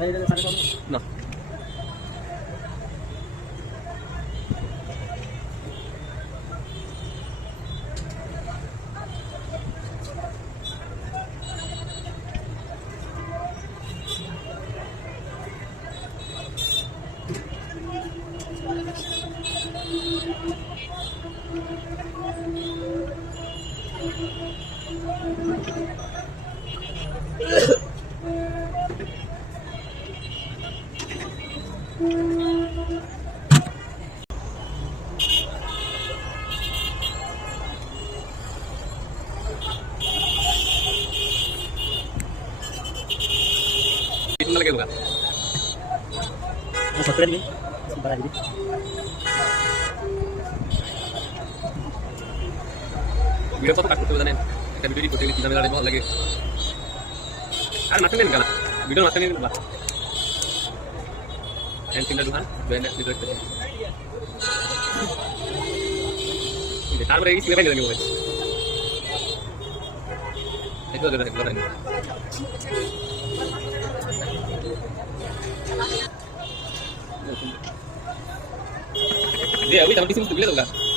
না कितना लगेगा वीडियो तो काट करते जानें একটা ভিডিও করতে গেলে কিভাবে ভালো লাগে আর মাথা নেন কেন ভিডিও মাথা নেন না এন্ড সিঙ্গেল দুহান ব্যান্ড ভিডিও করতে এটা তারপরে এই সিনেমা নিয়ে যাবে এটা তো দেখো না ये अभी 76 बिल होगा